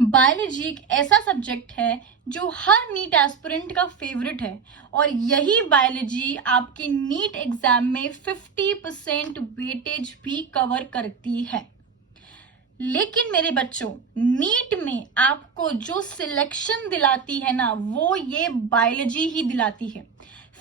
Biology एक ऐसा subject है जो हर नीट एस्पिरेंट का फेवरेट है और यही बायोलॉजी आपके नीट एग्जाम में 50% वेटेज भी कवर करती है। लेकिन मेरे बच्चों, नीट में आपको जो सिलेक्शन दिलाती है ना, वो ये बायोलॉजी ही दिलाती है।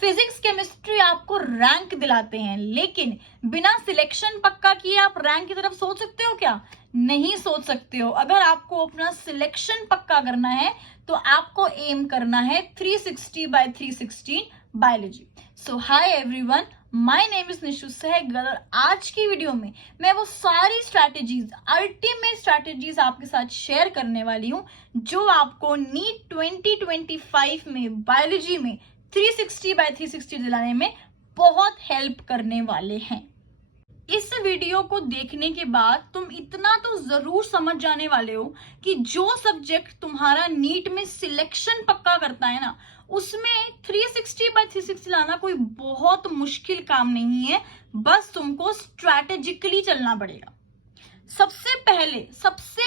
फिजिक्स केमिस्ट्री आपको रैंक दिलाते हैं, लेकिन बिना सिलेक्शन पक्का किए आप रैंक की तरफ सोच सकते हो क्या? नहीं सोच सकते हो। अगर आपको अपना सिलेक्शन पक्का करना है तो आपको एम करना है 360 by 316 biology. So hi everyone, my name is Nishu Sehgal और आज की वीडियो में मैं वो सारी स्ट्रैटेजीज, अल्टीमेट स्ट्रैटेजीज आपके साथ शेयर करने वाली हूँ जो आपको नीट 2025 में बायोलॉजी में 360 by 360 दिलाने में बहुत हेल्प करने वाले हैं। इस वीडियो को देखने के बाद तुम इतना तो जरूर समझ जाने वाले हो कि जो सब्जेक्ट तुम्हारा नीट में सिलेक्शन पक्का करता है ना, उसमें 360 by 360 लाना कोई बहुत मुश्किल काम नहीं है। बस तुमको स्ट्रैटेजिकली चलना पड़ेगा। सबसे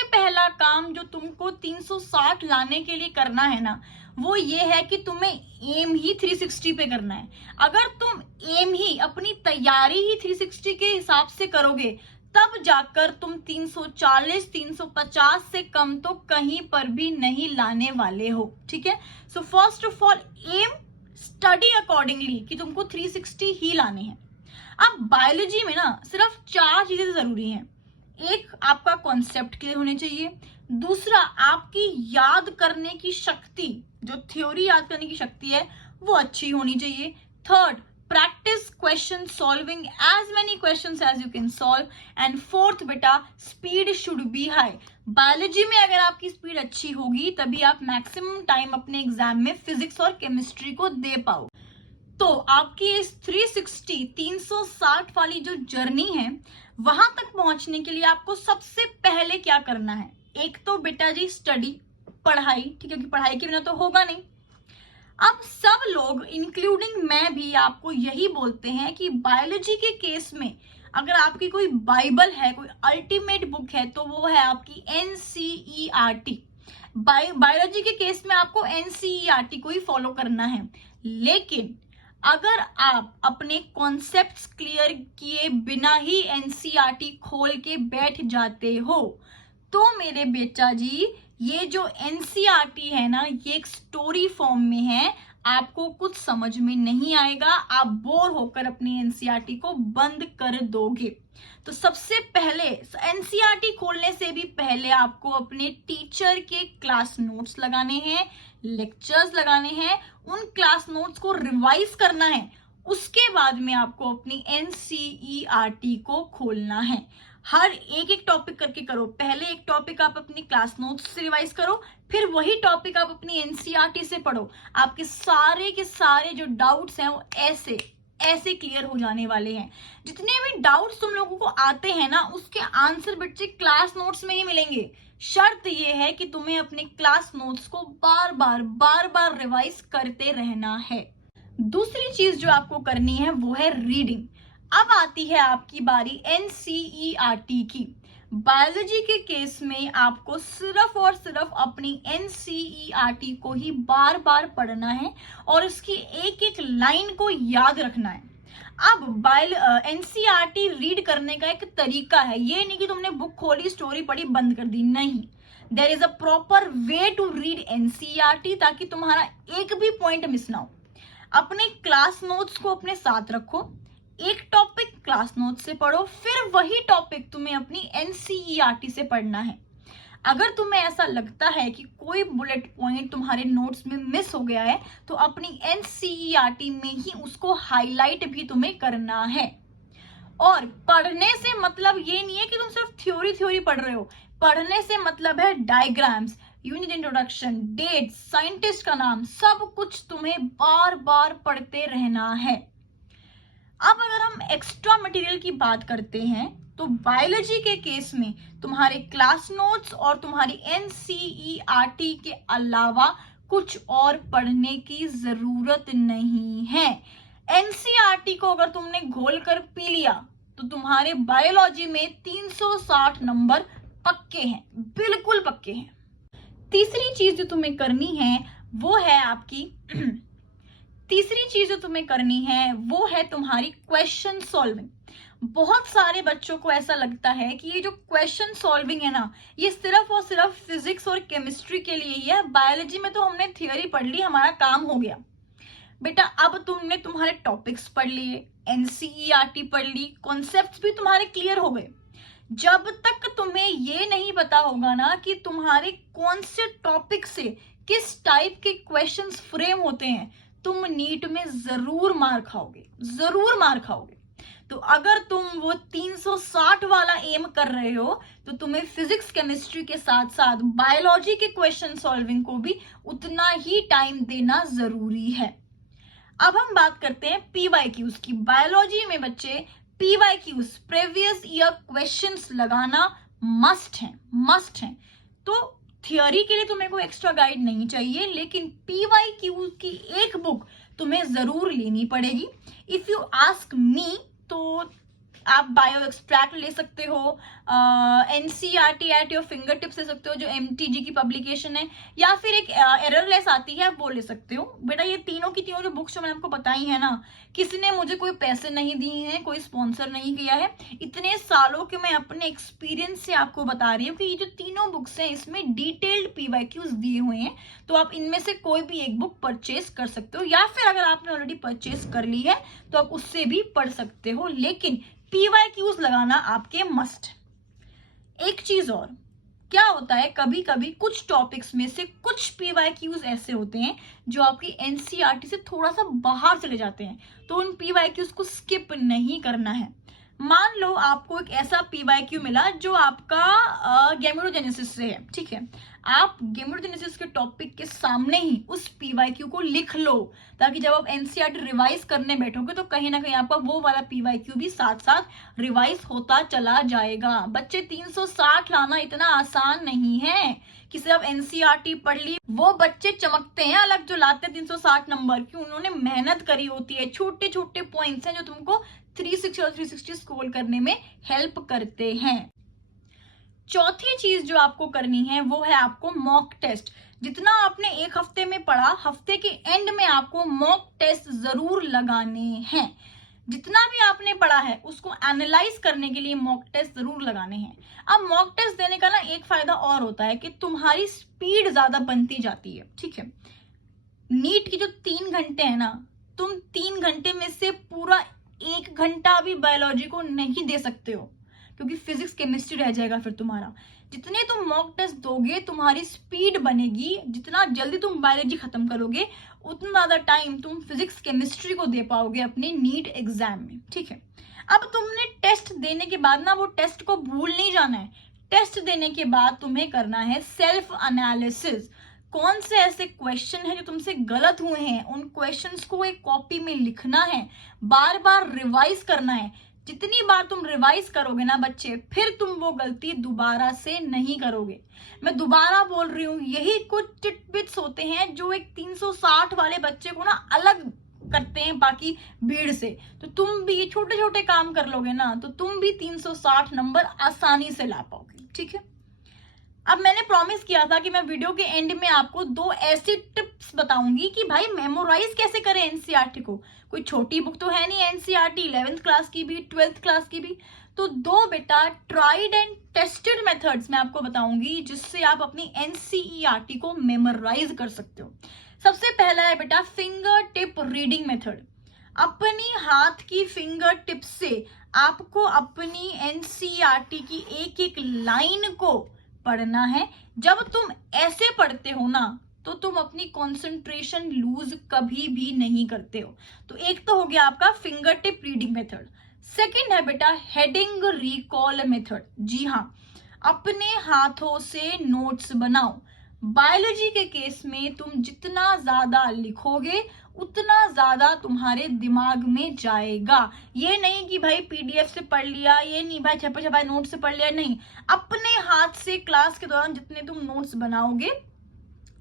पहला काम जो तुमको 360 लाने के लिए करना है ना, वो ये है कि तुम्हें एम ही 360 पे करना है। अगर तुम एम ही, अपनी तैयारी ही 360 के हिसाब से करोगे, तब जाकर तुम 340 350 से कम तो कहीं पर भी नहीं लाने वाले हो। ठीक है। So first of all um, study accordingly कि तुमको 360 ही लाने हैं। अब बायोलॉजी में ना सिर्फ 4 चीजें जरूरी हैं। एक, आपका कॉन्सेप्ट क्लियर होने चाहिए। दूसरा, आपकी याद करने की शक्ति, जो थ्योरी याद करने की शक्ति है, वो अच्छी होनी चाहिए। Third, practice question solving, as many questions as you can solve. And fourth बेटा, speed should be high. Biology में अगर आपकी स्पीड अच्छी होगी तभी आप मैक्सिमम टाइम अपने एग्जाम में फिजिक्स और केमिस्ट्री को दे पाओ। तो आपकी इस 360 वाली जो जर्नी है, वहां तक पहुंचने के लिए आपको सबसे पहले क्या करना है? एक तो बेटा जी स्टडी, पढ़ाई। ठीक है, क्योंकि पढ़ाई के बिना तो होगा नहीं। अब सब लोग इंक्लूडिंग मैं भी आपको यही बोलते हैं कि बायोलॉजी के केस में अगर आपकी कोई बाइबल है, कोई अल्टीमेट बुक है, तो वो है आपकी एनसीईआरटी। बायोलॉजी के केस में आपको एनसीईआरटी को ही फॉलो करना है। लेकिन अगर आप अपने कॉन्सेप्ट्स क्लियर किए बिना ही एनसीईआरटी खोल के बैठ जाते हो, तो मेरे बेटा जी, ये जो एनसीईआरटी है ना, ये एक स्टोरी फॉर्म में है, आपको कुछ समझ में नहीं आएगा, आप बोर होकर अपनी एनसीईआरटी को बंद कर दोगे। तो सबसे पहले एनसीईआरटी खोलने से भी पहले आपको अपने टीचर के क्लास नोट्स लगाने हैं, लेक्चर्स लगाने हैं, उन क्लास नोट्स को रिवाइज करना है। उसके बाद में आपको अपनी एनसीईआरटी को खोलना है। हर एक टॉपिक करके करो। पहले एक टॉपिक आप अपनी क्लास नोट्स से रिवाइज करो, फिर वही टॉपिक आप अपनी एनसीईआरटी से पढ़ो। आपके सारे के सारे जो डाउट्स हैं वो ऐसे क्लियर हो जाने वाले हैं। जितने भी डाउट्स तुम लोगों को आते हैं ना, उसके आंसर बच्चे क्लास नोट्स में ही मिलेंगे। शर्त ये है कि तुम्हें अपने क्लास नोट्स को बार बार रिवाइज करते रहना है। दूसरी चीज जो आपको करनी है वो है रीडिंग। अब आती है आपकी बारी एनसीईआरटी की। बायोलॉजी के केस में आपको सिर्फ और सिर्फ अपनी एनसीईआरटी को ही बार बार पढ़ना है और इसकी एक एक लाइन को याद रखना है। अब एनसीईआरटी रीड करने का एक तरीका है। ये नहीं कि तुमने बुक खोली, स्टोरी पढ़ी, बंद कर दी। नहीं, there is a proper way to read NCERT, ताकि तुम्हारा एक भी पॉइंट मिस ना हो। अपने क्लास नोट्स को अपने साथ रखो, एक टॉपिक क्लास नोट से पढ़ो, फिर वही टॉपिक तुम्हें अपनी एनसीईआरटी से पढ़ना है। अगर तुम्हें ऐसा लगता है कि कोई बुलेट पॉइंट तुम्हारे नोट्स में मिस हो गया है, तो अपनी एनसीईआरटी में ही उसको हाईलाइट भी तुम्हें करना है। और पढ़ने से मतलब ये नहीं है कि तुम सिर्फ थ्योरी पढ़ रहे हो। पढ़ने से मतलब है diagrams, unit introduction, date, scientist का नाम, सब कुछ तुम्हें बार बार पढ़ते रहना है। अब अगर हम एक्स्ट्रा मटेरियल की बात करते हैं, तो बायोलॉजी के केस में तुम्हारे क्लास नोट्स और तुम्हारी एनसीईआरटी के अलावा कुछ और पढ़ने की जरूरत नहीं है। एनसीईआरटी को अगर तुमने घोल कर पी लिया तो तुम्हारे बायोलॉजी में 360 नंबर पक्के हैं, बिल्कुल पक्के हैं। तीसरी चीज जो तुम्हें करनी है वो है आपकी तीसरी चीज जो तुम्हें करनी है वो है तुम्हारी क्वेश्चन सॉल्विंग। बहुत सारे बच्चों को ऐसा लगता है कि ये जो क्वेश्चन सॉल्विंग है ना, ये सिर्फ और सिर्फ फिजिक्स और केमिस्ट्री के लिए ही है। बायोलॉजी में तो हमने थियोरी पढ़ ली, हमारा काम हो गया। बेटा अब तुमने तुम्हारे टॉपिक्स पढ़ लिए, एनसीईआरटी पढ़ ली, कॉन्सेप्ट्स भी तुम्हारे क्लियर हो गए। जब तक तुम्हें ये नहीं पता होगा ना कि तुम्हारे कौन से टॉपिक से किस टाइप के क्वेश्चंस फ्रेम होते हैं, तुम नीट में जरूर मार खाओगे, जरूर मार खाओगे। तो अगर तुम वो 360 वाला एम कर रहे हो तो तुम्हें फिजिक्स केमिस्ट्री के साथ साथ बायोलॉजी के क्वेश्चन सॉल्विंग को भी उतना ही टाइम देना जरूरी है। अब हम बात करते हैं पीवाईक्यूज की। बायोलॉजी में बच्चे पीवाईक्यूज, प्रीवियस ईयर क्वेश्चंस लगाना मस्ट है। तो थियोरी के लिए तुम्हें कोई एक्स्ट्रा गाइड नहीं चाहिए, लेकिन पीवाईक्यूज की एक बुक तुम्हें जरूर लेनी पड़ेगी। इफ यू आस्क मी तो आप बायो एक्सट्रैक्ट ले सकते हो, NCERT at your finger tips ले सकते हो जो एमटीजी की पब्लिकेशन है, या फिर एक एररलेस आती है वो ले सकते हो। बेटा ये तीनों की तीनों जो बुक्स जो मैंने आपको बताई है ना, किसी ने मुझे कोई पैसे नहीं दिए हैं, कोई स्पॉन्सर नहीं किया है। इतने सालों के मैं अपने एक्सपीरियंस से आपको बता रही हूँ कि ये जो तीनों बुक्स हैं इसमें डिटेल्ड पीवाईक्यूज दिए हुए हैं। तो आप इनमें से कोई भी एक बुक परचेज कर सकते हो, या फिर अगर आपने ऑलरेडी परचेज कर ली है तो आप उससे भी पढ़ सकते हो, लेकिन पीवाईक्यूज लगाना आपके मस्ट है। एक चीज और, क्या होता है कभी कभी कुछ टॉपिक्स में से कुछ पीवाईक्यूज ऐसे होते हैं जो आपकी एनसीईआरटी से थोड़ा सा बाहर चले जाते हैं, तो उन पीवाईक्यूज को स्किप नहीं करना है। मान लो आपको एक ऐसा पीवाईक्यू मिला जो आपका गैमेटोजेनेसिस से है, ठीक है। आप गैमेटोजेनेसिस के टॉपिक के सामने ही उस पीवाईक्यू को लिख लो, ताकि जब आप एनसीईआरटी रिवाइज करने बैठोगे तो कहीं ना कहीं आपका वो वाला पीवाईक्यू भी साथ साथ रिवाइज होता चला जाएगा। बच्चे 360 लाना इतना आसान नहीं है कि सिर्फ एनसीईआरटी पढ़ ली। वो बच्चे चमकते हैं अलग जो लाते हैं 360 नंबर की, उन्होंने मेहनत करी होती है। छोटे छोटे पॉइंट्स हैं जो तुमको 360 और 360 स्क्रॉल करने में हेल्प करते हैं। चौथी चीज जो आपको करनी है वो है आपको मॉक टेस्ट। जितना आपने एक हफ्ते में पढ़ा, हफ्ते के एंड में आपको मॉक टेस्ट जरूर लगाने हैं। जितना भी आपने पढ़ा है उसको एनालाइज करने के लिए मॉक टेस्ट जरूर लगाने हैं। अब मॉक टेस्ट देने का ना एक फायदा और होता है कि तुम्हारी स्पीड ज्यादा बनती जाती है, ठीक है। नीट की जो 3 घंटे है ना, तुम 3 घंटे में से पूरा 1 घंटा भी बायोलॉजी को नहीं दे सकते हो, क्योंकि फिजिक्स केमिस्ट्री रह जाएगा फिर तुम्हारा। जितने तुम मॉक टेस्ट दोगे तुम्हारी स्पीड बनेगी, जितना जल्दी तुम बायोलॉजी खत्म करोगे उतना ज्यादा टाइम तुम फिजिक्स केमिस्ट्री को दे पाओगे अपने नीट एग्जाम में, ठीक है। अब तुमने टेस्ट देने के बाद ना वो टेस्ट को भूल नहीं जाना है। टेस्ट देने के बाद तुम्हें करना है सेल्फ एनालिसिस। कौन से ऐसे क्वेश्चन हैं जो तुमसे गलत हुए हैं, उन क्वेश्चंस को एक कॉपी में लिखना है, बार बार रिवाइज करना है। जितनी बार तुम रिवाइज करोगे ना बच्चे, फिर तुम वो गलती दोबारा से नहीं करोगे। मैं दोबारा बोल रही हूँ, यही कुछ टिटबिट्स होते हैं जो एक 360 वाले बच्चे को ना अलग करते हैं बाकी भीड़ से। तो तुम भी ये छोटे छोटे काम कर लोगे ना तो तुम भी 360 नंबर आसानी से ला पाओगे, ठीक है। अब मैंने प्रॉमिस किया था कि मैं वीडियो के एंड में आपको 2 ऐसी टिप्स बताऊंगी कि भाई मेमोराइज कैसे करें एनसीईआरटी को। कोई छोटी बुक तो है नहीं एनसीईआरटी, 11th क्लास की भी 12th क्लास की भी। तो 2 बेटा ट्राइड एंड टेस्टेड मेथड्स मैं आपको बताऊंगी जिससे आप अपनी एनसीईआरटी को मेमोराइज कर सकते हो। सबसे पहला है बेटा फिंगर टिप रीडिंग मेथड। अपनी हाथ की फिंगर टिप से आपको अपनी एनसीईआरटी की एक एक लाइन को पढ़ना है। जब तुम ऐसे पढ़ते हो ना तो तुम अपनी कंसंट्रेशन लूज कभी भी नहीं करते हो। तो एक तो हो गया आपका finger tip reading method. Second है बेटा हेडिंग रिकॉल मेथड। जी हाँ, अपने हाथों से नोट्स बनाओ। बायोलॉजी के केस में तुम जितना ज्यादा लिखोगे उतना ज्यादा तुम्हारे दिमाग में जाएगा। ये नहीं कि भाई पीडीएफ से पढ़ लिया, ये नहीं भाई छपे छपाए नोट से पढ़ लिया, नहीं। अपने हाथ से क्लास के दौरान जितने तुम नोट्स बनाओगे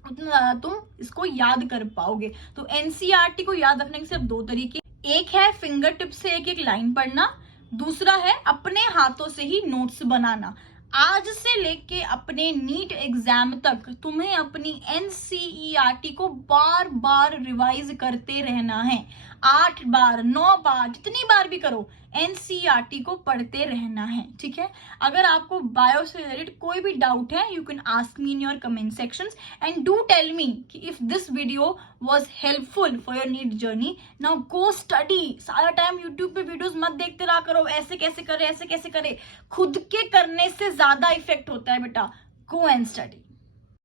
उतना ज्यादा तुम इसको याद कर पाओगे। तो एनसीईआरटी को याद रखने के सिर्फ 2 तरीके, एक है फिंगर टिप से एक एक लाइन पढ़ना, दूसरा है अपने हाथों से ही नोट्स बनाना। आज से लेके अपने नीट एग्जाम तक तुम्हें अपनी एनसीईआरटी को बार बार रिवाइज करते रहना है। 8 बार 9 बार जितनी बार भी करो, एनसीईआरटी को पढ़ते रहना है, ठीक है। अगर आपको बायो से रिलेटेड कोई भी डाउट है, you can ask me in your comment sections and do tell me कि if this video was helpful for your NEET journey. Now go study. सारा टाइम यूट्यूब पे वीडियोस मत देखते रहा करो, ऐसे कैसे करे, ऐसे कैसे करे। खुद के करने से ज्यादा इफेक्ट होता है बेटा। Go and study.